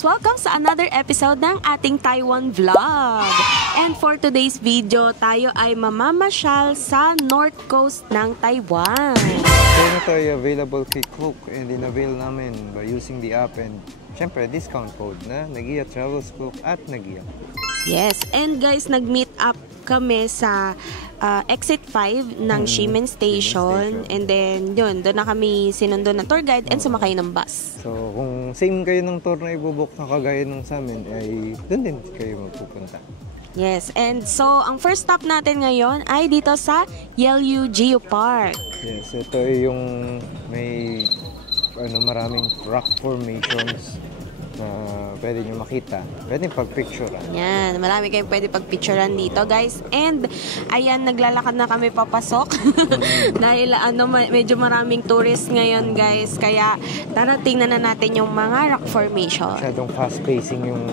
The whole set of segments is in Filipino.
guys! Welcome sa another episode ng ating Taiwan vlog. And for today's video, tayo ay mamamasyal sa North Coast ng Taiwan. Kaya na tayo available kay Klook and in-avail namin by using the app and syempre discount code na Nagia Travels Klook at Nagia. Yes, and guys, nag-meet up kami sa exit 5 ng Ximen Station. And then, yun, doon na kami sinundo ng tour guide and sumakay ng bus. So, kung same kayo ng tour na ibubok na kagaya nung sa amin, ay doon din kayo magpupunta. Yes, and so, ang first stop natin ngayon ay dito sa Yelyu Geopark. Yes, ito yung may maraming rock formations na pwede nyo makita. Pwede pag-picturean. Yan, marami kayong pwede pag-picturean dito, guys. And, ayan, naglalakad na kami papasok. Dahil, medyo maraming tourists ngayon, guys. Kaya, tara, tingnan na natin yung mga rock formation. Masyadong fast-pacing yung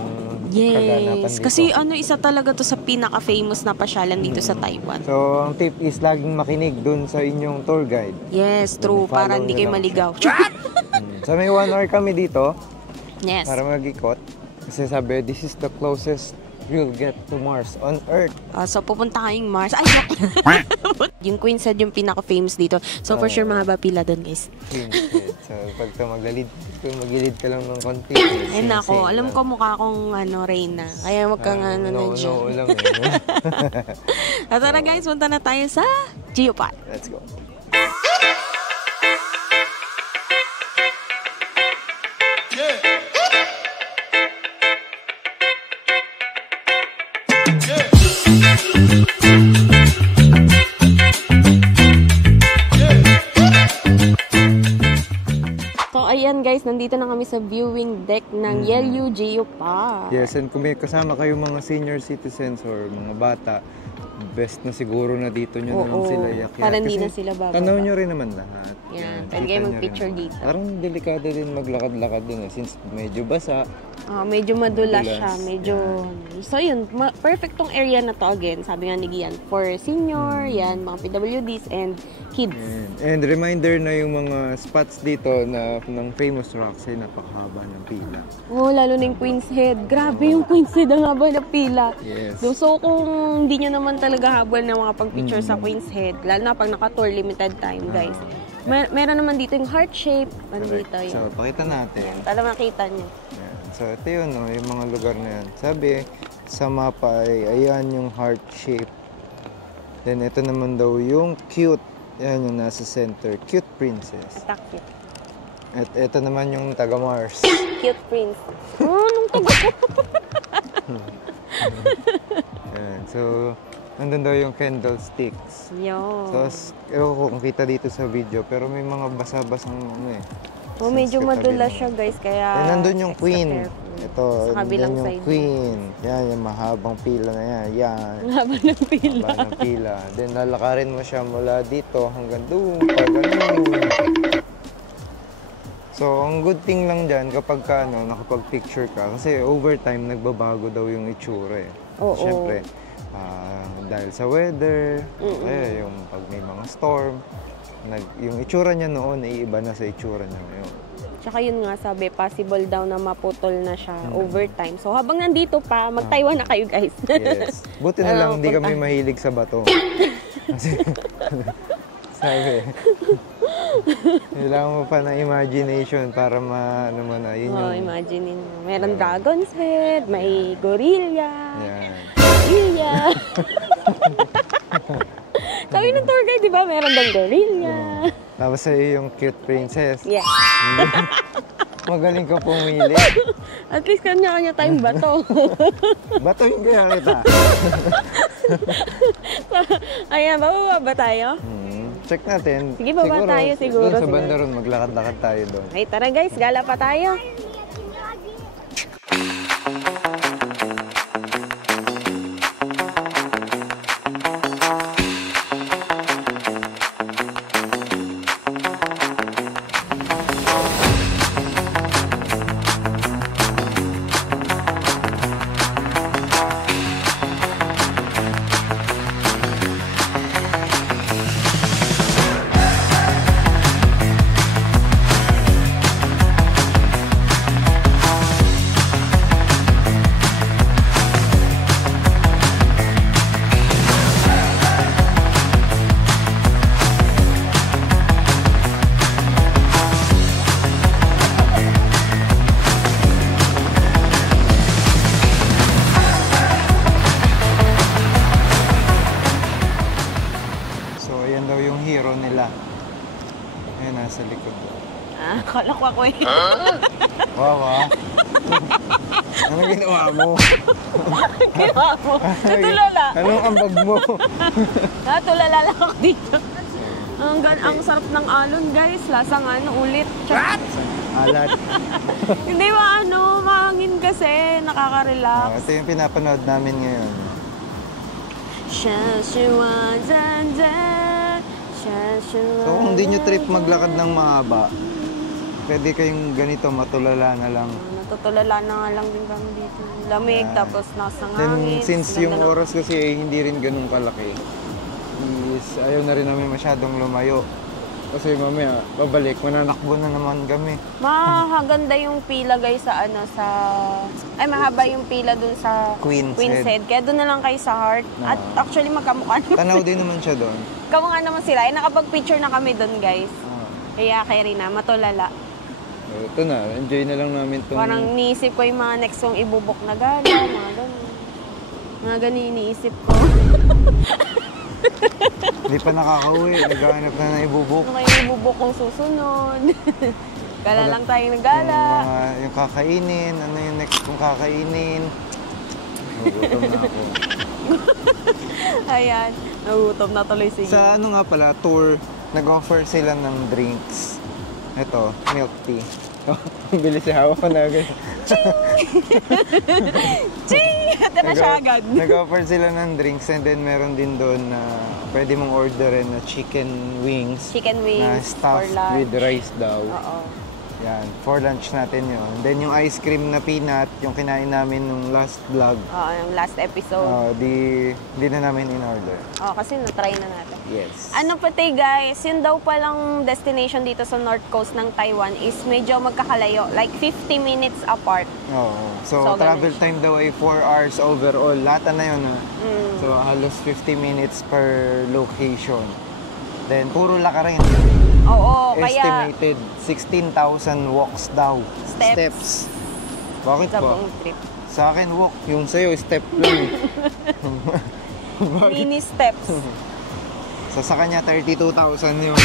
kaganapan dito. Kasi isa talaga to sa pinaka-famous na pasyalan dito sa Taiwan. So, ang tip is laging makinig dun sa inyong tour guide. Yes, true. Para hindi kayo maligaw. So, may 1 hour kami dito. Yes. Para mag-ikot. Kasi sabi, this is the closest you'll get to Mars on Earth. So, pupunta kayong Mars. Ay, yung Queen's Head yung pinaka-famous dito. So, for sure, mahaba pila doon, guys. Queen's Head. So, pag magilid ka lang ng konti. Ay, nako. Alam ko mukha akong Reyna. Kaya wag kang na dyan. No lang Tara, guys, punta na tayo sa Geopark. Let's go. Ayan guys, nandito na kami sa viewing deck ng Yelyu Geopark. Yes, and kung may kasama kayo mga senior citizens or mga bata, best na siguro na dito nyo naman sila iakyat. Para hindi na sila bababa. Tanaw nyo rin naman lahat. Yan, pwede kayo mag-picture dito. Parang delikado din maglakad-lakad din since medyo basa. Medyo madulas siya. Medyo... So yun, perfect tong area na to again. Sabi nga ni Gian, for senior, yan, mga PWDs and kids. And reminder na yung mga spots dito na ng famous rocks ay napakahaba ng pila. Lalo na yung Queen's Head. Grabe yung Queen's Head, ang haba ng pila. Yes. So kung hindi nyo naman talaga habol na mga pag-picture sa Queen's Head, lalo na pag naka-tour, limited time, guys. Meron naman dito yung heart shape. Dito yun. So, pakita natin. Para makita nyo. Yan. So, ito yun, yung mga lugar na yan. Sabi, sa mapa ay ayan yung heart shape. Then, ito naman daw yung cute. Yan yung nasa center. Cute princess. Cute. At ito naman yung taga-Mars. Cute prince. Nung taga Yan. So, nandun daw yung candlesticks. Yo. So, ewan ko kung kita dito sa video, pero may mga basa-basang medyo madulas siya, guys, kaya... nandun yung queen. Ito, sa kabilang yung side. Queen. Yan, yung mahabang pila na yan. Yan. Haba ng pila. Haba ng pila. Then, lalakarin mo siya mula dito hanggang doon. Ganun. So, ang good thing lang dyan kapag nakapag-picture ka, kasi over time, nagbabago daw yung itsura eh. Oo. Siyempre, dahil sa weather, kaya yung pag may mga storm, yung itsura niya noon ay iba na sa itsura niya ngayon. Tsaka yun nga sabi, possible daw na maputol na siya over time. So habang nandito pa, mag-Taiwan na kayo, guys. Yes. Buti na lang hindi kami mahilig sa bato. Kasi, sabi, kailangan mo pa ng imagination para yun yung... Imagine mo. Meron dragon's head, may gorilla. Yan. Gorilla. Sabi ng tour guide, di ba? Meron daw gorilla. Tapos sa'yo yung cute princess. Yeah. Magaling ka pumili. At least kanya-kanya tayong bato. Bato yung kaya kita. Ayan, bababa ba tayo? Check natin. Sige, baba tayo siguro. Doon sa banda ron, maglakad-lakad tayo doon. Ay, tara guys, gala pa tayo. Akala ko ako eh. Wow, ah. Ano ginawa mo? Ginawa mo. Natulala. Anong ambag mo? Natulala lang ako dito. Ang sarap ng alon, guys. Lasang ano ulit. What? Alat. Hindi ba mahangin kasi. Nakaka-relax. Ito yung pinapanood namin ngayon. So kung hindi nyo trip maglakad ng mahaba, pwede kayong ganito, matulala na lang. Natutulala na nga lang din kami dito. Lamig, tapos nasa Then hangin. since yung oras kasi hindi rin ganun kalaki, is ayaw na rin namin masyadong lumayo. Kasi mamaya, babalik, mananakbo na naman kami. Mahaganda yung pila guys sa mahaba yung pila dun sa Queen's Head. Kaya dun na lang kayo sa Heart. No. At actually magkamukha naman. Tanaw din naman siya doon. Kamukha naman sila. Nakapag-picture na kami dun guys. Kaya kay Rina, matulala. Ito na, enjoy na lang namin itong... Parang iniisip ko yung mga next kong ibubok na gala, mga ganun. Mga ganun iniisip ko. Hindi pa nakakauwi, naghahanap na ng ibubok. Ano kayo ibubok kong susunod? Gala lang tayong nagala. Yung kakainin, ano yung next kong kakainin. Nagutom na ako. Ayan, nagutom na tuloy sige. Sa ano nga pala, tour, nag-offer sila ng drinks. Ito, milk tea. Bilis siya, hawak ko na agad. Ching! Ito na siya agad. Nag-offer sila ng drinks and then meron din doon na pwede mong orderin na chicken wings. Chicken wings na stuffed for lunch. with rice daw. Oo. Yan, for lunch natin yun. Then yung ice cream na peanut, yung kinain namin nung last vlog. Oo, yung last episode. Di na namin in-order. Oo, kasi na-try na natin. Yes. Ano pati guys, yun daw palang destination dito sa North Coast ng Taiwan is medyo magkakalayo. Like 50 minutes apart. Oo. So travel time daw ay 4 hours overall. Lahat na yun. So halos 50 minutes per location. Then puro lakarin. Oo, kaya Estimated 16,000 walks daw. Steps. Bakit sa ba? buong trip. Sa akin walk, yung sa'yo step lang. Mini steps. So sa kanya 32,000 yun.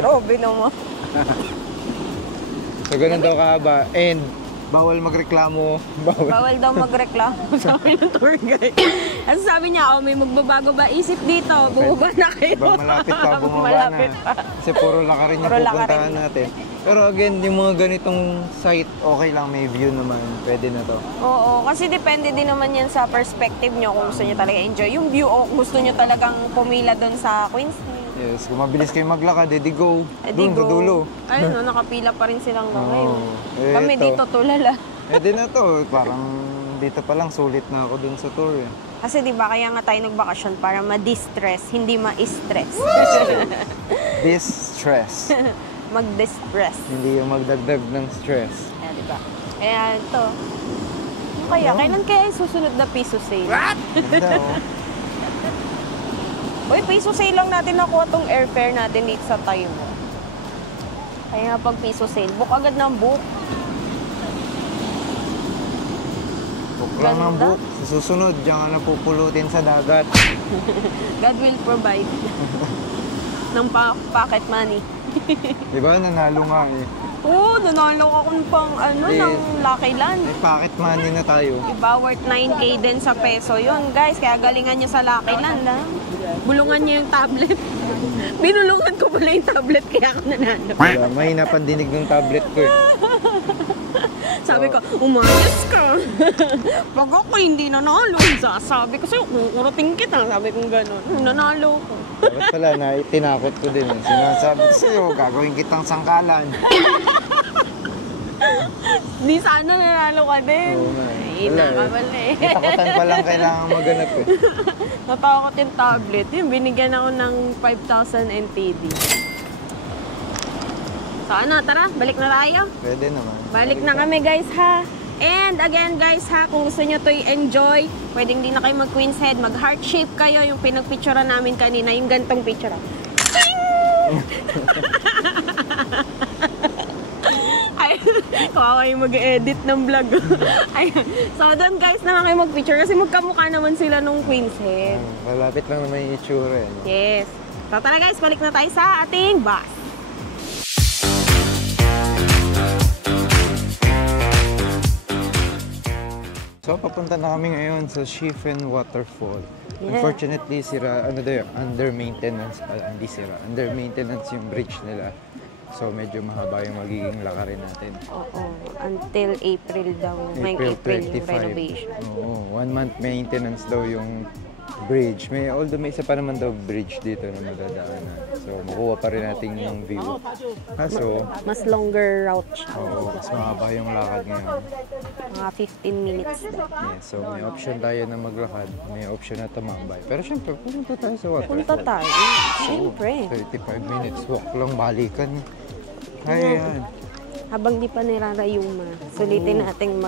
Grabe naman. So ganun daw kahaba. And bawal magreklamo. Bawal daw magreklamo sa amin ng tour guide. At sabi niya, may magbabago ba isip dito? Bumaba na kayo. Diba, malapit pa, bumaba Malapit na. pa. Kasi puro lakarin yung Puro lakarin. pupuntahan natin. Pero again, yung mga ganitong site, okay lang, may view naman. Pwede na to. Oo, kasi depende din naman yan sa perspective nyo kung gusto nyo talaga enjoy yung view o kung gusto nyo talagang pumila doon sa Queen's Head. Yes, kung mabilis kayo maglakad, edi go. Edi Doon sa go. dulo. Ayun, no, nakapila pa rin silang ngayon. Kami Eto. dito tulala. Edi na to, parang dito pa lang sulit na ako dun sa tour. Eh. Kasi di ba kaya nga tayo nagbakasyon para ma-distress, hindi ma-stress. Distress. Mag-distress. Hindi yung magdagdag ng stress. Kaya di ba? Kaya ito. Ano kaya? No. Kailan kaya yung susunod na piso sale? Ganda oh. Uy, piso sale lang natin nakuha tong airfare natin dito sa Taiwan. Kaya nga pag piso sale, book agad ng book. Book lang ng Ganda. book. Sa susunod, diyan ka na pupulutin sa dagat. God will provide. ng pocket money. Diba? Nanalo nga eh. Oo, nanalo ako ng ng Lucky Land. May pocket money na tayo. Iba, worth 9K din sa peso yun. Guys, kaya galingan nyo sa Lucky Land, ha? Bulungan nyo yung tablet. Binulungan ko pala yung tablet, kaya ako nanalo. Diba? Mahina pandinig ng tablet ko eh. Sabi ko, umayos ka. Pag ako hindi nanalo, sasabi ko sa'yo, kukurating kita. Sabi ko gano'n, nanalo ko. Dapat pala na tinakot ko din eh. Sinasabi ko sa'yo, gagawin kitang sangkalan. Di sana nanalo ka din. Oo nga eh. Ay, Wala nakabal eh. Kitakutan pa lang kailangan maganap eh. Natakot yung tablet. Yung binigyan ako ng 5,000 NTD. So ano, tara, balik na tayo. Pwede naman. Balik na kami guys ha. And again guys ha, kung gusto nyo to i-enjoy, pwedeng din na kayo mag-Queen's Head, mag-heart shape kayo, yung pinag-picturean namin kanina, yung gantong picture. Ay, kawawa yung mag-edit ng vlog. Ayun. So doon guys na kayo mag-picture kasi magkamukha naman sila nung Queen's Head. Malapit lang naman yung itsura eh. No? Yes. So tara guys, balik na tayo sa ating bus. So, papunta na kami ngayon sa Shifen Waterfall. Yeah. Unfortunately, under maintenance pala, hindi sira. Under maintenance yung bridge nila. So, medyo mahaba yung magiging lakarin natin. Oo. Until April daw. May April yung renovation. Oo. 1 month maintenance daw yung bridge. Although may isa pa naman daw bridge dito na madadaanan. So, makuha pa rin natin yung view. Kaso, Mas longer route siya. oo, mas mahaba yung lakad ngayon. Mga 15 minutes daw. Yeah, so, may option tayo na maglakad. May option na tumambay. Pero syempre, pumunta tayo sa waterfall. Punta tayo. Siyempre. 35 minutes walk lang, balikan. Ayan. Habang di pa nirarayuma, sulitin nating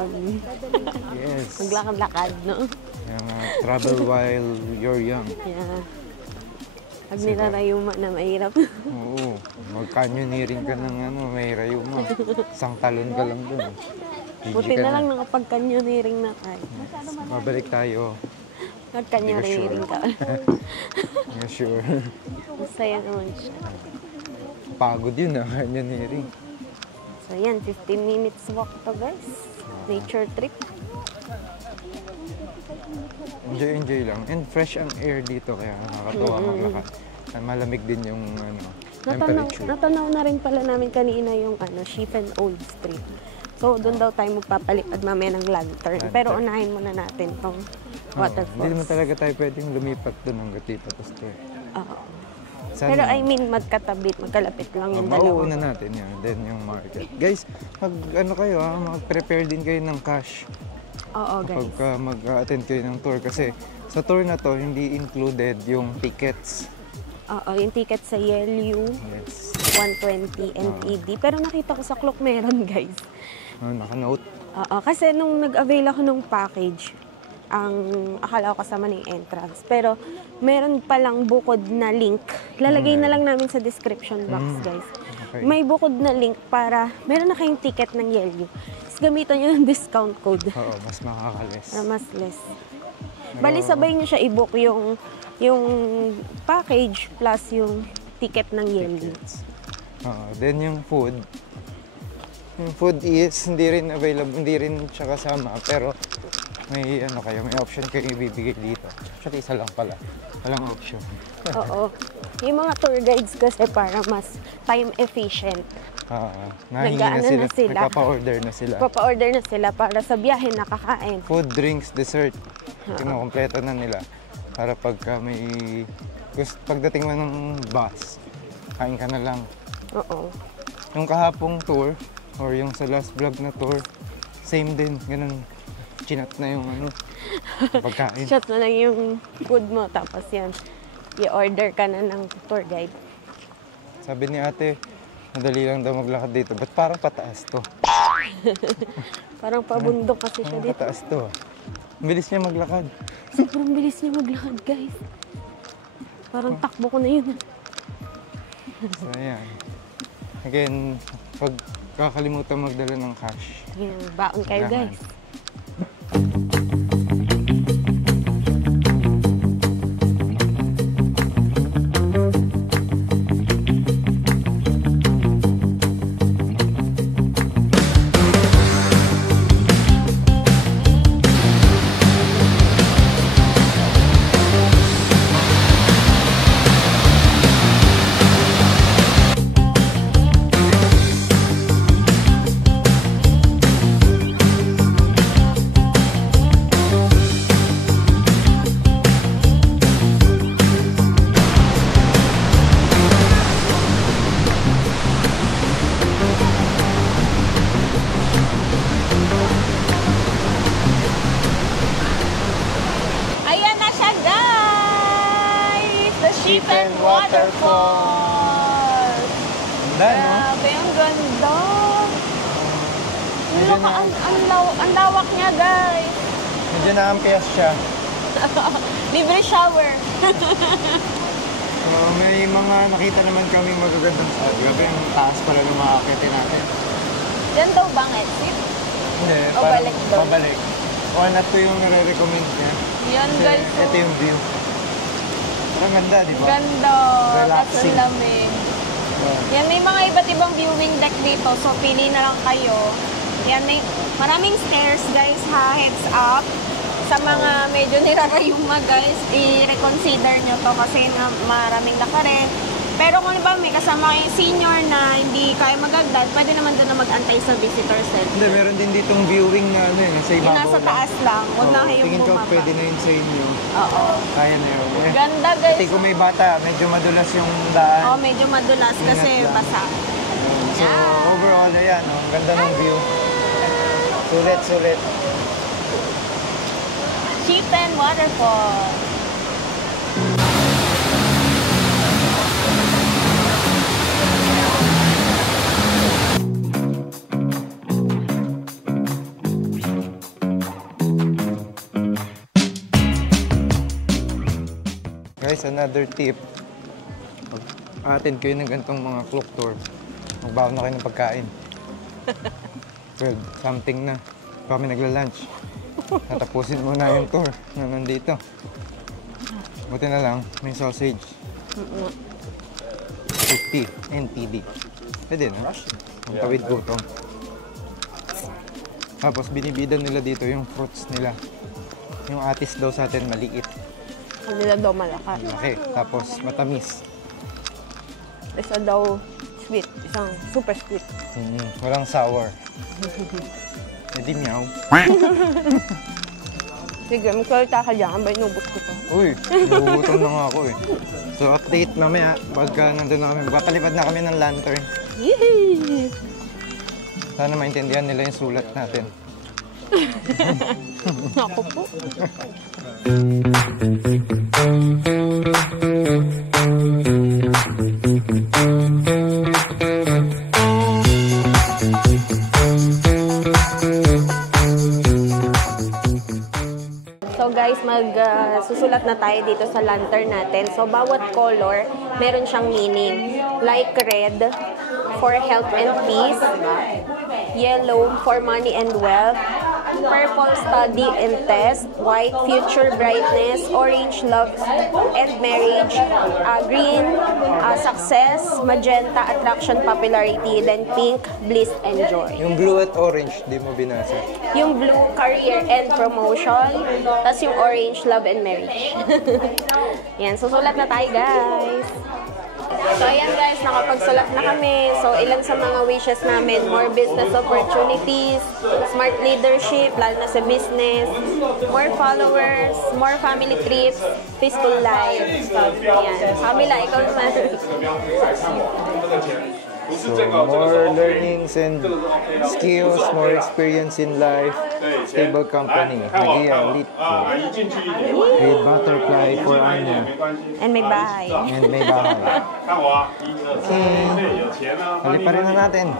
Yes. maglakad-lakad, no? Yung, travel while you're young. Yeah. Pag nirarayuma na mahirap. Oo. Mag-canyoneering ka ng may rayuma. Isang talon ka lang dun. Buti na lang nakapag-canyoneering na tayo. Babalik tayo. Nag-canyoneering ka. Yeah, sure. Masaya naman siya. Pagod yun canyoneering. So yan, 15 minutes walk to guys. Nature trip. Enjoy lang. And fresh ang air dito kaya nakakatuwa maglakad. Malamig din yung temperature. Natanaw na rin pala namin kanina yung Shifen Old Street. So doon daw tayo magpapalipad mamaya ng lantern. Pero unahin muna natin tong waterfalls. Hindi naman talaga tayo pwedeng lumipat doon hanggang patas to. Oo. Pero I mean, magkalapit lang yung dalawa. Mauuna natin yan, then yung market. Guys, mag-prepare din kayo ng cash. Oo, guys. Kapag mag-attend kayo ng tour. Kasi sa tour na to, hindi included yung tickets. Oo, yung ticket sa YLU, Yes. 120 NPD. Pero nakita ko sa clock meron, guys. Naka-note. Oo, kasi nung nag-avail ako ng package, akala ko kasama ng entrance. Pero meron palang bukod na link. Lalagay na lang namin sa description box, guys. Okay. May bukod na link para meron na kayong ticket ng YLU. Tapos gamitan nyo ng discount code. Oo, mas makakalis. Para mas less. Bali, sabay nyo siya i-book yung package plus yung ticket ng YLU. Then yung food. Yung food is hindi rin available, hindi rin siya kasama. Pero may may option kayo ibibigay dito. Actually, isa lang pala. Walang option. Oo. Yung mga tour guides kasi para mas time efficient. Nahingi na sila. Nagpapa-order na sila. Papa-order na sila para sa biyahe nakakain. Food, drinks, dessert. Kinukompleto na nila. Para pagdating mo ng bus, kain ka na lang. Oo. Yung kahapong tour, or yung sa last vlog na tour, same din. Ganun. Chinat na yung pagkain. Shot na lang yung food mo, tapos yan, i-order ka na ng tour guide. Sabi ni ate, madali lang daw maglakad dito. Ba't parang pataas to? Parang pabundok kasi siya Parang dito. pataas to. Ang bilis niya maglakad. Sobrang bilis niya maglakad, guys. Parang takbo ko na yun. So, ayan. Again, pag kakalimutan magdala ng cash. Yan, baon kayo, Kailangan. guys. Shifen Waterfall! Ganda, no? Grabe, ang ganda! Ang lawak niya, guys! Medyo na-ampias siya. Libre shower! May mga nakita naman kami magagandang sa grabe yung taas pala ng mga akete natin. Yan daw bang exit? Hindi, O balik daw? Pabalik. O na to yung nare-recommend niya. Yan, Kasi guys. ito yung view. Ang ganda, di ba? Ganda! Relaxing. Tapos lamig. Yan, may mga iba't ibang viewing deck dito. So, pili na lang kayo. Yan, maraming stairs guys ha, heads up. Sa mga medyo nirarayuma guys, i-reconsider nyo to kasi maraming lakarin. Pero kung ba may kasama kayong senior na hindi kaya magagdad, pwede naman doon na mag-antay sa visitor center. Hindi, meron din ditong viewing na ano sa Yung ibabaw nasa taas lang, huwag na kayong tingin ko bumaba. pwede na yun sa inyo. Oo. Kaya na yun. Ganda guys. Kasi kung may bata, medyo madulas yung daan. Oo, medyo madulas kasi Ingat lang. basa. So, overall, ayan, oh, ang ganda ng view. Sulit. Sheep and waterfall. Guys, another tip. Pag atin kayo ng ganitong mga clock tour, magbaon na kayo ng pagkain. 12, something na. Kami nagla-lunch. Natapusin muna yung tour na nandito. Buti na lang, may sausage. 50 NTD. Pwede na. Ang tawid gutom. Tapos binibidan nila dito yung fruits nila. Yung atis daw sa atin maliit. Kanila daw malakas. Okay, tapos matamis. Isa daw sweet. Isang super sweet. Walang sour. Hindi meow. Sige, magsalita ka dyan. Ba inubos ko to? Uy, nagugutom na nga ako eh. So update mamaya pagka nandun na kami. Magpapalipad na kami ng lantern. Yee! Sana maintindihan nila yung sulat natin. Ako po. So guys, susulat na tayo dito sa lantern natin. So bawat color, meron siyang meaning. Like red, for health and peace. Yellow, for money and wealth. Purple, study and test. White, future brightness. Orange, love and marriage. Green, success. Magenta, attraction, popularity. Then pink, bliss and joy. Yung blue at orange, di mo binasa. Yung blue, career and promotion. Tapos yung orange, love and marriage. Yan, susulat na tayo guys. So ayan guys, nakapagsulat na kami. So ilan sa mga wishes namin, more business opportunities, smart leadership, lalo na sa business, more followers, more family trips, peaceful life. Ayan, sa kabila, ikaw naman. So, more learnings and skills, more experience in life, stable company. Nagiyan, lit. With butterfly for Anya. And may bahay. And may bahay. Okay. Paliparin na natin.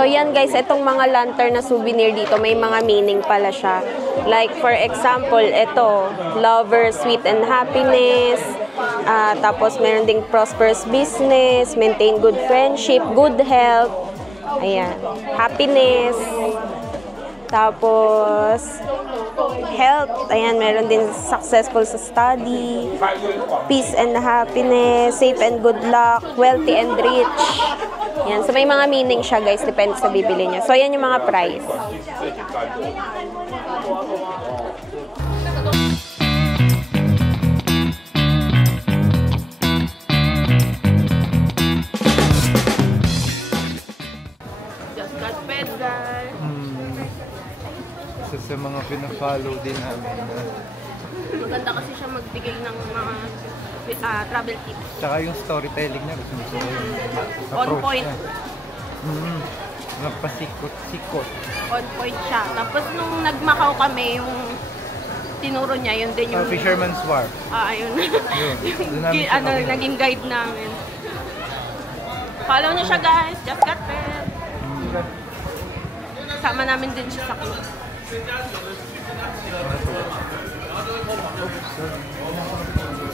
So yan guys, itong mga lantern na souvenir dito, may mga meaning pala siya. Like for example, ito, lover, sweet and happiness. Tapos meron ding prosperous business, maintain good friendship, good health. Ayan, happiness. Tapos health, ayan, meron din successful sa study, peace and happiness, safe and good luck, wealthy and rich. Yan, so may mga meaning siya guys, depende sa bibili niya. So yan yung mga price. Just got fed guys. Isa sa mga pina-follow din namin na Maganda kasi siya magbigay ng mga travel tips. tsaka yung storytelling niya, gusto ko yung On approach point. niya. Nagpasikot-sikot. On point siya. Tapos nung nag-Macau kami, yung tinuro niya, yun din yung... Fisherman's Wharf. Ayun. Yun. Doon namin siya kami. Naging guide namin. Follow niyo siya guys. Just got fed. Sama namin din siya sa club.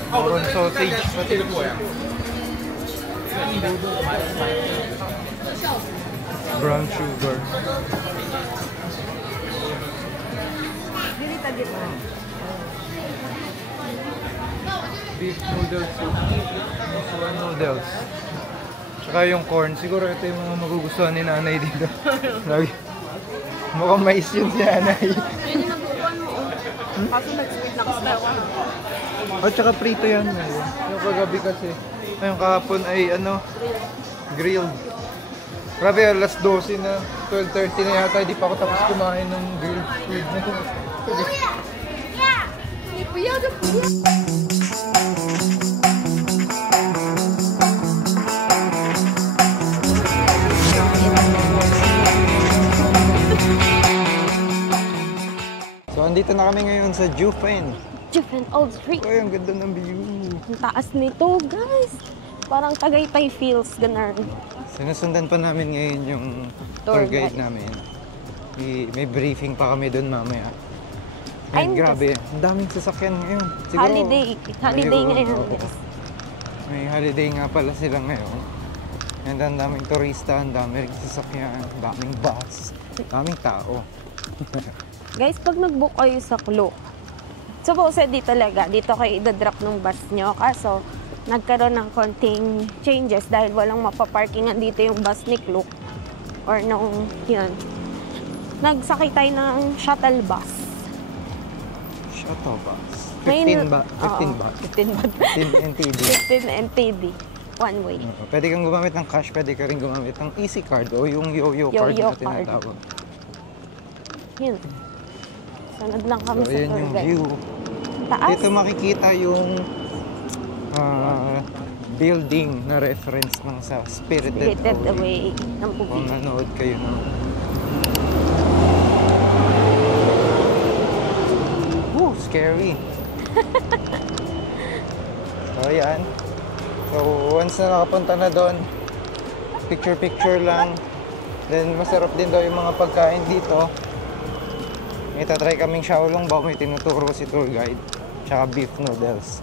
Moron sausage. Brown sugar. Dilita dito. Beef noodles soup. Miso noodles. Tsaka yung corn. Siguro ito yung mga magugustuhan ni nanay dito. Lagi. Mukhang mais yun si nanay. Yun yung naguguan mo. Kaso nag-sweet na kasi tayo. At tsaka prito yan. Yung kagabi kasi. Yung kahapon ay ano, grilled. Grabe, alas 12 na, 12:30 na yata, hindi pa ako tapos kumain ng grilled food na ito. So, andito na kami ngayon sa Jufen. Jufen Old Street. Ay, ang ganda ng view. Ang taas nito, guys. Parang Tagaytay feels, ganun. Sinusundan pa namin ngayon yung tour guide namin. May briefing pa kami doon mamaya. Ay, grabe. Ang daming sasakyan ngayon. Siguro, holiday. Holiday ngayon, guys. May holiday nga pala sila ngayon. And ang daming turista, ang daming sasakyan, ang daming bus, ang daming tao. Guys, pag nag-book kayo sa Klook, supposedly talaga, dito kayo idadrop ng bus nyo. Kaso, nagkaroon ng konting changes dahil walang mapaparkingan dito yung bus ni Klook. Or nung, yun. Nagsakay tayo ng shuttle bus. Shuttle bus? 15 ba? 15 ba? 15 baht. 15 NTD. 15 NTD. One way. Pwede kang gumamit ng cash, pwede ka rin gumamit ng easy card o yung yo-yo card na tinatawag. Yun. Sunod lang kami So, sa yun tour yung guide. view. Taas. Dito makikita yung building na reference ng sa Spirited Away ng Kung Bugi. nanood kayo na. Woo, scary. So, yan. So, once na nakapunta na doon, picture-picture lang. Then, masarap din daw yung mga pagkain dito. May tatry kaming xiaolong bao, may tinuturo si tour guide. Tsaka beef noodles.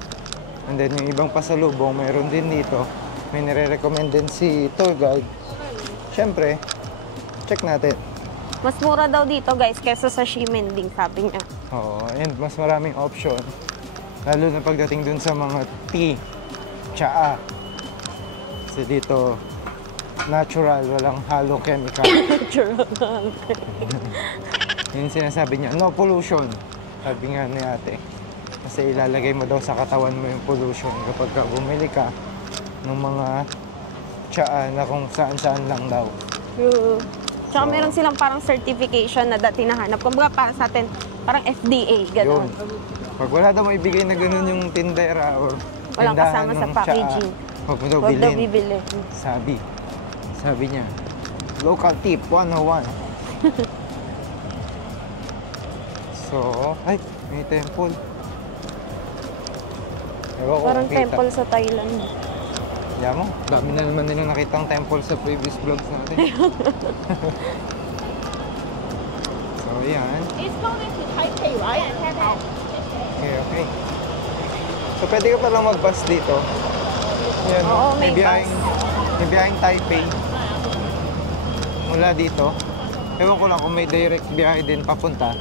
And then, yung ibang pasalubong, mayroon din dito. May nire-recommend din si tour guide. Siyempre, check natin. Mas mura daw dito, guys, kesa sa Ximending, sabi niya. Oo, and mas maraming option. Lalo na pagdating dun sa mga tea, tsaa. Kasi dito, natural, walang halong chemical. Natural. Yun sinasabi niya, no pollution. Sabi nga ni ate. Kasi ilalagay mo daw sa katawan mo yung pollution kapag bumili ka ng mga tsaa na kung saan-saan lang daw. True. Tsaka meron silang parang certification na dati nahanap. Kumbaga para sa atin, parang FDA, gano'n. Yun. Pag wala daw maibigay na gano'n yung tindera or Walang tindahan kasama sa ng packaging. tsaa, huwag mo daw Huwag daw bilhin. bibili. Sabi niya, local tip 101. So, ay, may temple. Ewan ko Parang kung kita. temple sa Thailand. Yan mo, dami na naman nilang nakitang temple sa previous vlogs natin. So, yan. It's going to Taipei, right? Okay. So, pwede ka palang mag-bus dito. Yan, Oo, may may biyaheng Taipei. Mula dito. Ewan ko lang kung may direct biyahe din papunta.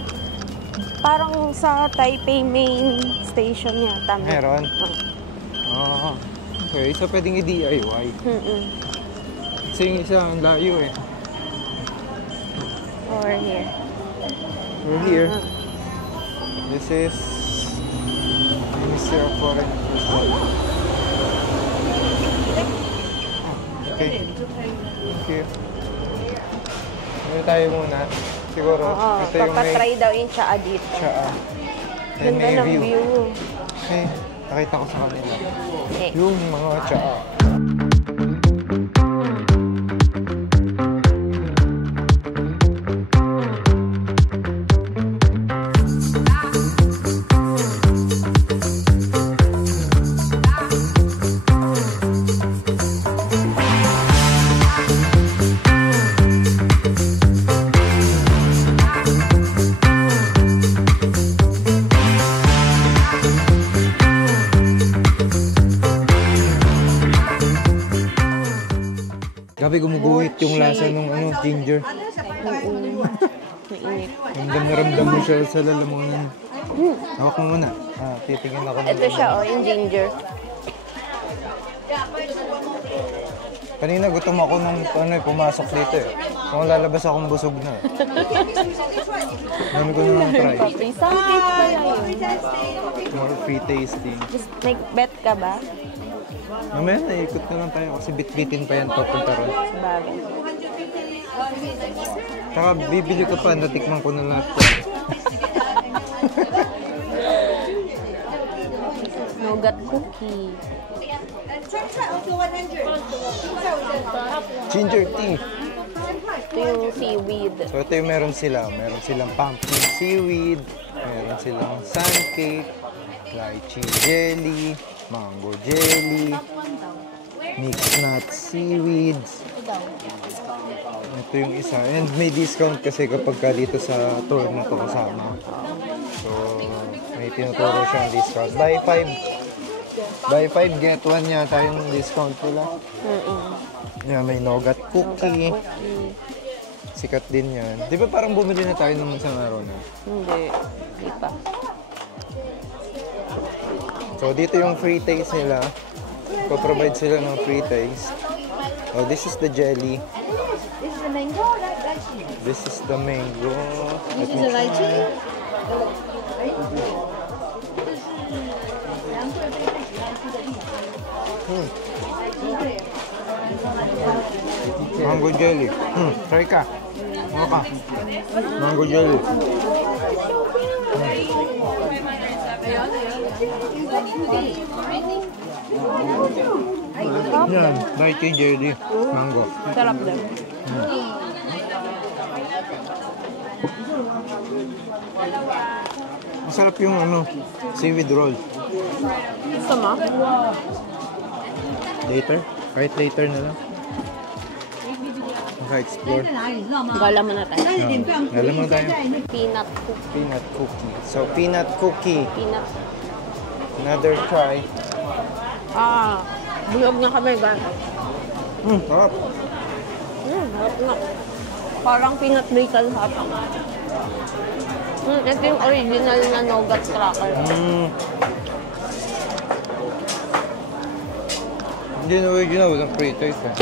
Parang sa Taipei main station yata. Meron? Oh. Okay, so pwedeng i-DIY. Kasi yung isa, ang layo eh. Over here. We're here. This is Ministry of Foreign Affairs. Okay. Thank you. Muna tayo muna. Siguro, Oo, ito yung may papatry daw yung tsaa dito. tsaa. Then Ganda may ng view. Okay, nakita ko sa kanila. Okay. Yung mga tsaa. Grabe, gumuguhit yung lasa ng ginger. Mainit. Ramdam na ramdam mo siya sa lalamunan. Hawak mo muna. Titingin ako. Ito siya, yung ginger. Kanina gutom ako nung pumasok dito eh. Kung lalabas akong busog na. Dami ko naman try. Free sample pala yun. More free tasting. May bet ka ba? Mamaya naikot na lang tayo kasi bit-bitin pa yan papunta ron. Sabagay. Saka bibili ko pa, natikman ko na lahat po. Nougat cookie. Ginger tea. Ito yung seaweed. So ito yung meron sila. Meron silang pumpkin seaweed. Meron silang sun cake. Lychee jelly. Mango jelly. Mixed nut seaweeds. Ito yung isa. And may discount kasi kapag ka dito sa tour na to kasama. So may tinuturo siyang discount. Buy 5 get 1 yata yung discount pala. Yeah, may nougat cookie. Sikat din yan. Di ba parang bumili na tayo nung isang araw na? Hindi. Hindi pa. So dito yung free taste nila. Pa-provide sila ng free taste. Oh, this is the jelly. This is the mango. This is the mango. This is the lychee. Mango jelly. Try ka. Ano ka? Mango jelly. Yan, lychee jelly. Mango. Sarap din. Masarap yung seaweed roll. Gusto mo? Later? Kahit later na lang. Maka-explore. Gala mo na tayo. Alam mo tayo. Peanut cookie. Peanut cookie. So, peanut cookie. Peanut. Another try. Bulog na kami ba? Sarap. Harap nga. Parang peanut brittle hot. Ito yung original na nougat cracker. Hindi na original, walang free taste eh.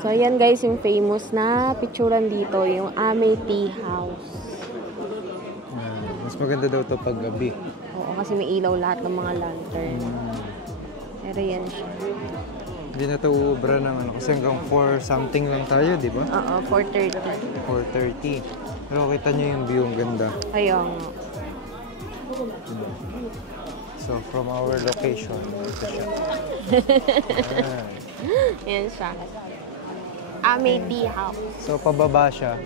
So, ayan guys, yung famous na picturean dito, yung Ame Tea House. Mas maganda daw to pag gabi. Oo, kasi may ilaw lahat ng mga lantern. Pero yan siya. Hindi na to uubra ng kasi hanggang 4 something lang tayo, di ba? Oo, 4:30. 4:30. Pero kita nyo yung view, ang ganda. Ayun. So, from our location, ito siya. Yan siya. Ame Tea House. So, pababa siya.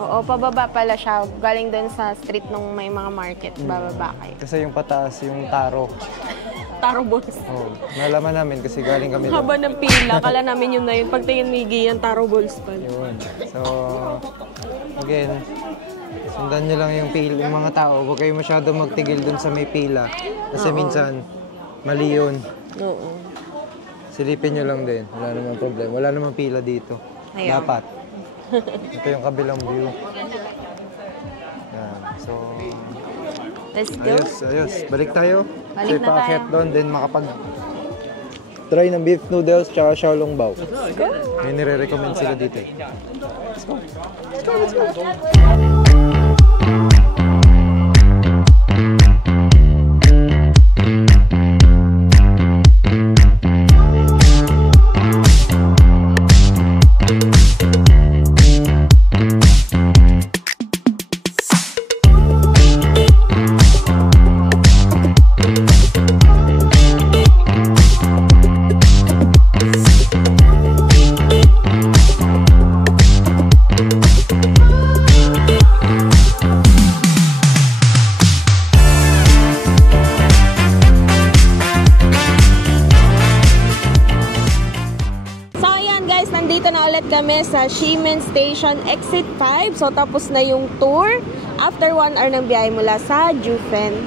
Oo, pababa pala siya. Galing doon sa street nung may mga market. Bababa kayo. Kasi yung pataas, yung taro. Taro balls. Oh, nalaman namin kasi galing kami doon. Haba ng pila. Kala namin yun na yun. Pagtingin ni Gian, taro balls pa. Yun. So, again, sundan nyo lang yung pila, yung mga tao. Huwag kayo masyado magtigil dun sa may pila. Kasi minsan, mali yun. Oo. Silipin nyo lang din. Wala namang problema. Wala namang pila dito. Ayun. Dapat. Ito yung kabilang view. Yan. So, Let's go. ayos, ayos. Balik tayo. Balik na tayo. Paakyat doon, then try ng beef noodles tsaka xiaolong bao. May nire-recommend sila dito. Nandito na ulit kami sa Ximen Station Exit 5. So tapos na yung tour. After 1 hour ng biyahe mula sa Jufen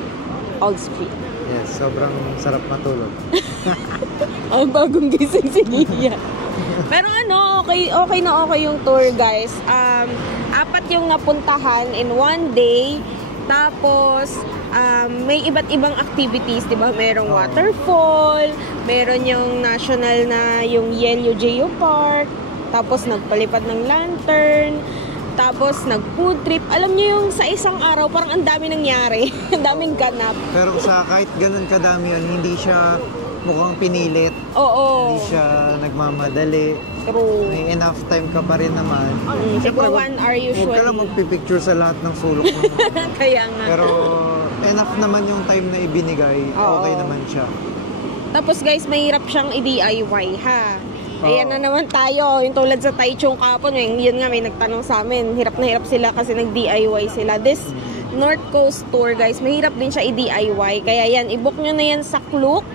Old Street. Yes, sobrang sarap matulog. Ang bagong gising si Nia. Pero ano, okay na okay yung tour, guys. 4 yung napuntahan in 1 day. Tapos, may iba't ibang activities, di ba? Merong waterfall, meron yung national na yung Yellow Geopark, tapos nagpalipad ng lantern, tapos nag-food trip. Alam niyo yung sa isang araw, parang ang dami nangyari. Ang daming ganap. Pero sa kahit ganun kadami yun, hindi siya mukhang pinilit. Oo. Hindi siya nagmamadali. True. May enough time ka pa rin naman. Siguro 1 hour usually. Huwag ka lang magpipicture sa lahat ng sulok mo. Kaya nga. Pero enough naman yung time na ibinigay. Okay naman siya. Tapos guys, mahirap siyang i-DIY ha. Ayan na naman tayo. Yung tulad sa Taichung kapon, yun nga may nagtanong sa amin. Hirap na hirap sila kasi nag-DIY sila. This North Coast Tour guys, mahirap din siya i-DIY. Kaya yan, i-book nyo na yan sa Klook.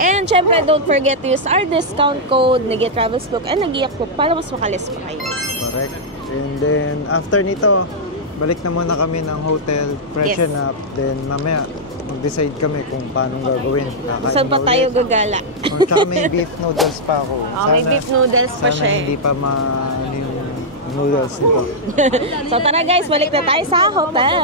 And syempre, don't forget to use our discount code, Negi Travels Klook and Nagiyak Klook para mas makalis pa kayo. Correct. And then, after nito, balik na muna kami ng hotel, freshen up. Then, mamaya, mag-decide kami kung paano gagawin. Saan pa tayo gagala? Tsaka may beef noodles pa ako. May beef noodles pa siya. Sana hindi pa yung noodles nito. So tara guys, balik na tayo sa hotel.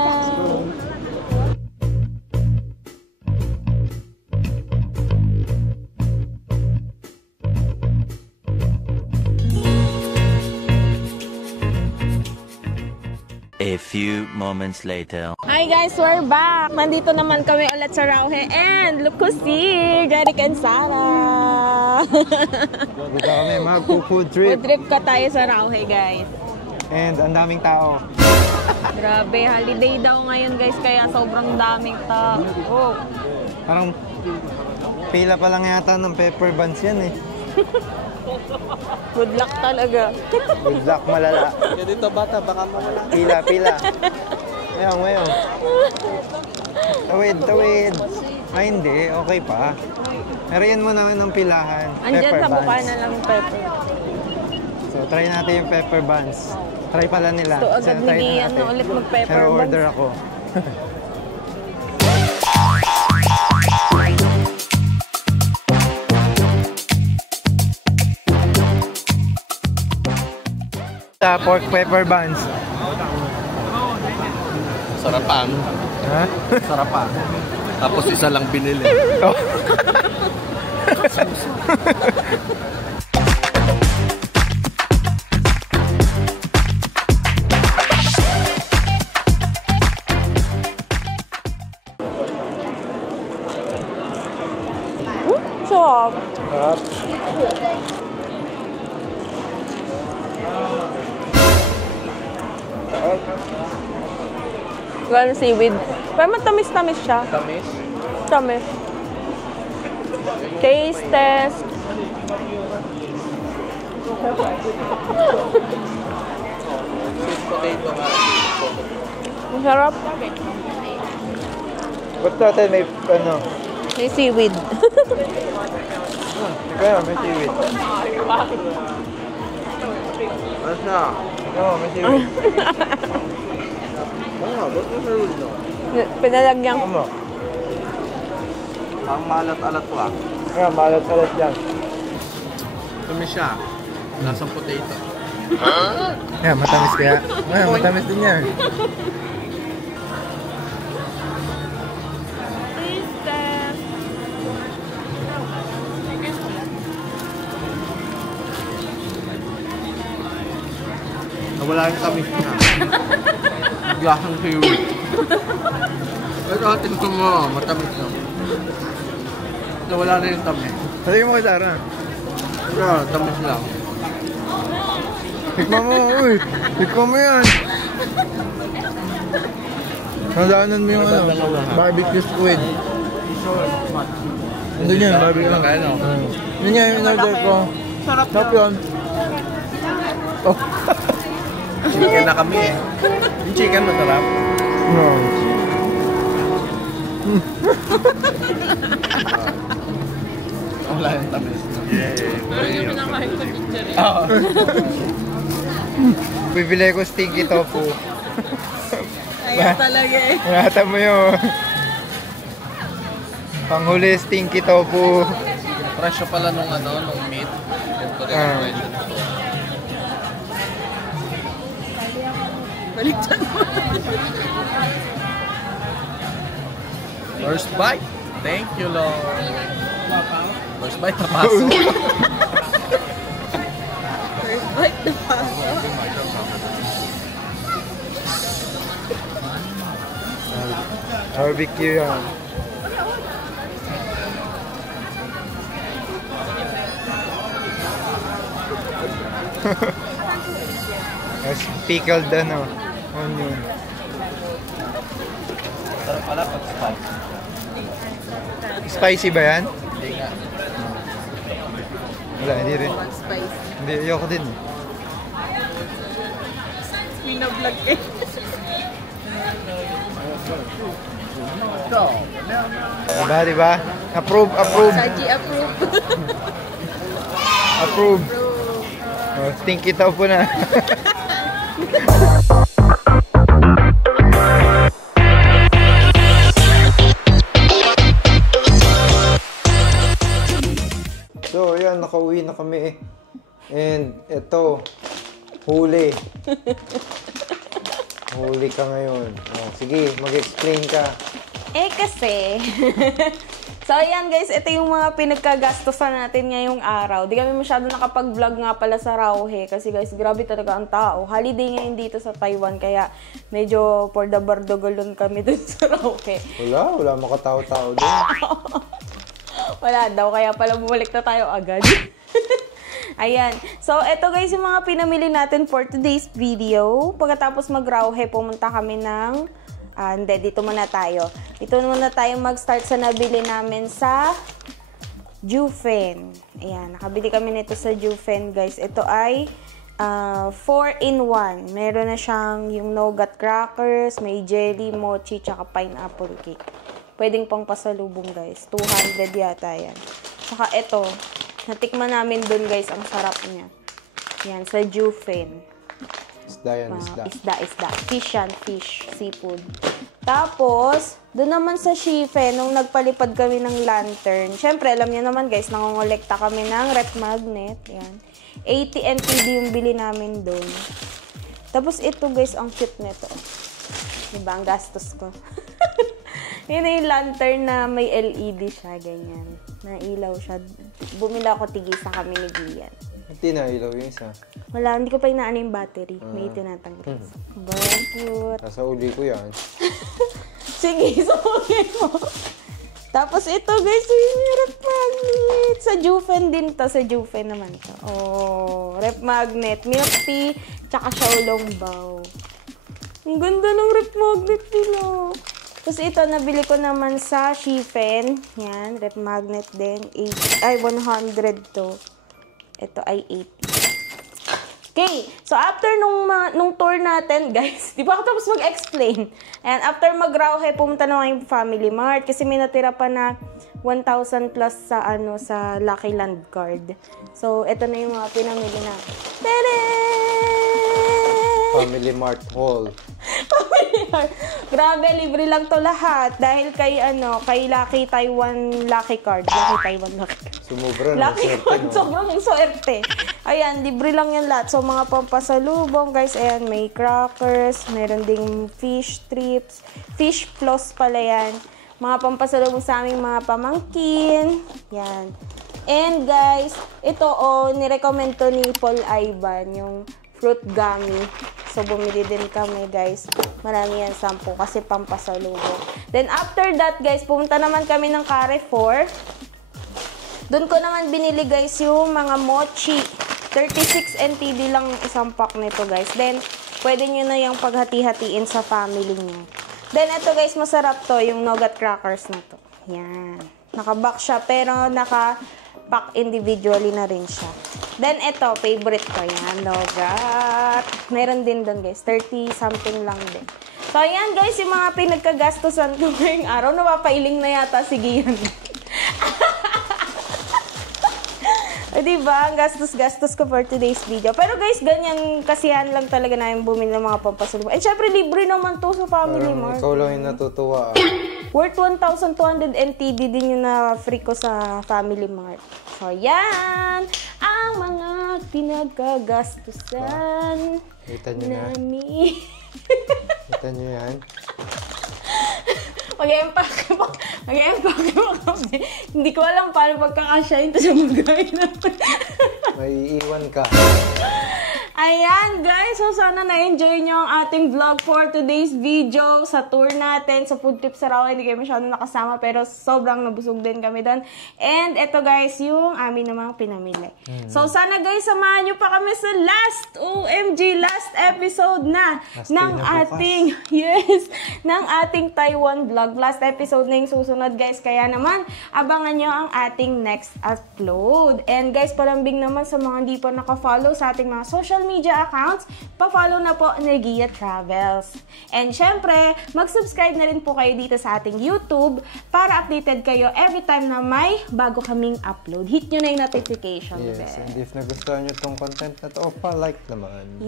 A few moments later. Hi guys, we're back. Nandito naman kami ulit sa Rauhe and look who's here, Jeric and Sarah. Dito kami mag-food trip. Food trip ka tayo sa Rauhe guys. And ang daming tao. Grabe, holiday daw ngayon guys, kaya sobrang daming tao. Oh. Parang pila pa lang yata ng pepper buns yan eh. Good luck talaga. Good luck malala. Dito bata, baka mawala. Pila. Ngayon. Tawid. Ay hindi, okay pa. Pero yan mo naman ng pilahan. Andyan Pepper sa buka buns. na lang pepper. So try natin yung pepper buns. Try pala nila. So agad Try ni natin. ulit mag-pepper Pero buns. order ako. Pork pepper buns. Sarapan. Ha? Sarapan. Tapos isa lang binili. Sarap. Sarap. Galing seaweed. Pero matamis-tamis siya. Tamis. Tamis. Taste test. Sweet potato nga. Masarap. Ba't natin may May seaweed. Kaya may seaweed. Ano siya? Oo, may seaweed. Ba't mo sarili no? Pinalagyan ko. Ano? Ang malat-alat ko ah. Kaya malat-alat yan. Tamis siya. Lasang potato. Kaya matamis kaya. Kaya matamis din yan. Taste test. Wala yung tamis niya. Lasang seaweed. Pero tingnan mo, matamis na. Wala na yung tamis. Sabi mo kay Sarah. Pero tamis lang. Tikman mo, uy. Tikman mo yan. Nadaanan mo yung barbecue squid. Andun yan, barbecue. Yun nga yung in-order ko. Sarap yun. Oh. Chicken na kami eh. Yung chicken masarap. No. Wala yung tamis. Bibili ko stinky tofu. Ayan talaga eh. Nata mo yun. Panghuli stinky tofu. Presyo pala nung meat. Ito rin ang presyo. Baliktad mo. First bite. Thank you, Lord. First bite na paso. First bite na paso. Barbecue yan. As pickled onion. Sarap pala pag spice. Spicy ba yan? Hindi nga. Wala, hindi rin. Spice. Hindi, ayoko din. Pinablog eh. Diba? Approve. Saji approve. Approve. Oh, stinky tofu na. So, ayan, nakauwi na kami. And ito, huli. Huli ka ngayon. Oh, sige, mag-explain ka. Eh kasi, so ayan guys, ito yung mga pinagkagastosan natin ngayong araw. Di kami masyado nakapag-vlog nga pala sa Rauhe kasi guys, grabe talaga ang tao. Holiday ngayon dito sa Taiwan kaya medyo for the bardogolon kami dun sa Rauhe. Wala makatao-tao doon. Wala daw, kaya pala bumalik na tayo agad. Ayan. So, eto guys yung mga pinamili natin for today's video. Pagkatapos mag-Rauhe, pumunta kami ng hindi, dito muna tayo. Dito muna tayo mag-start sa nabili namin sa Jufen. Ayan, nakabili kami nito sa Jufen, guys. Ito ay 4-in-1. Meron na siyang yung nougat crackers, may jelly, mochi, tsaka pineapple cake. Pwedeng pang pasalubong, guys. 200 yata yan. Tsaka ito, natikman namin dun, guys. Ang sarap niya. Yan, sa Jufen. Isda yan, isda. Isda. Fish yan, fish. Seafood. Tapos, doon naman sa Shife, nung nagpalipad kami ng lantern, syempre, alam niyo naman guys, nangongolekta kami ng ref magnet. Yan. 80 NTD yung bili namin doon. Tapos ito guys, ang cute nito. Diba, ang gastos ko. Yun yung lantern na may LED siya, ganyan. Nailaw siya. Bumila ako tigisa kami ni Gian. Hindi na ilaw yung isa. Wala, hindi ko pa inaano yung battery. May tinatanggal. Very cute. Nasa uli ko yan. Sige, subukin mo. Tapos ito guys, yung rep magnet. Sa Jufen din to. Sa Jufen naman to. Oh, rep magnet. Milk tea, tsaka Xiaolong bao. Ang ganda ng rep magnet nila. Tapos ito, nabili ko naman sa Shifen. Yan, rep magnet din. 100 to. Ito ay 80. Okay, so after nung tour natin, guys, di ba ako tapos mag-explain? And after mag-Rauhe, pumunta na yung Family Mart kasi may natira pa na 1,000 plus sa sa Lucky Land card. So, ito na yung mga pinamili na. Family Mart Hall. Family Mart. Grabe, libre lang to lahat dahil kay Lucky Taiwan Lucky Card. Lucky Taiwan Lucky Card. Sumubra na. Lucky Card, sobrang swerte. Ayan, libre lang yan lahat. So, mga pampasalubong, guys. Ayan, may crackers. Meron ding fish strips. Fish floss pala yan. Mga pampasalubong sa aming mga pamangkin. Yan. And, guys, ito, nirecommend to ni Paul Ivan, yung fruit gummy. So, bumili din kami, guys. Marami yan, 10 kasi pampasalubong. Then, after that, guys, pumunta naman kami ng Carrefour. Doon ko naman binili, guys, yung mga mochi. 36 NTD lang isang pack nito, guys. Then, pwede nyo na yung paghati-hatiin sa family nyo. Then, ito, guys, masarap to, yung nougat crackers na to. Yan. Naka-box siya, pero naka-pack individually na rin siya. Then, ito, favorite ko yan, nougat. Meron din doon, guys. 30 something lang din. So, ayan, guys, yung mga pinagkagastusan ko ngayong araw. Napapailing na yata si Gian. Diba? Ang gastos-gastos ko for today's video. Pero guys, ganyan kasihan lang talaga namin bumili ng mga pampasalubong. And syempre, libre naman to sa Family Mart. Ikaw lang yung natutuwa. Worth 1,200 NTD din yung na free ko sa Family Mart. So, yan! Ang mga pinagkagastusan Kita nyo na. namin. Kita nyo yan. Mag-empake mo kami. Hindi ko alam paano pagkakasyahin to sa bagay natin. May iwan ka. Ayan, guys. So, sana na-enjoy nyo ang ating vlog for today's video sa tour natin sa food trip sa Rawa. Hindi kayo masyadong nakasama pero sobrang nabusog din kami doon. And ito, guys, yung amin namang pinamili. So, sana, guys, samahan nyo pa kami sa last episode na ng ating, ng ating Taiwan vlog. Last episode na yung susunod, guys. Kaya naman, abangan nyo ang ating next upload. And, guys, palambing naman sa mga hindi pa nakafollow sa ating mga social media accounts, pa-follow na po Gia Travels. And syempre, mag-subscribe na rin po kayo dito sa ating YouTube para updated kayo every time na may bago kaming upload. Hit nyo na yung notification bell. Yes, and if nagustuhan nyo itong content na to, pa-like naman.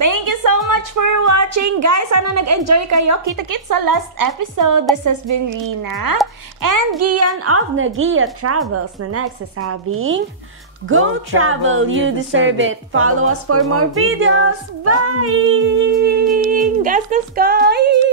Thank you so much for watching, guys. Sana nag-enjoy kayo. Kita-kits sa last episode. This has been Rina and Gian of Gia Travels na nagsasabing, Go travel, you deserve it. Follow us for more videos. Bye! Gastos, guys!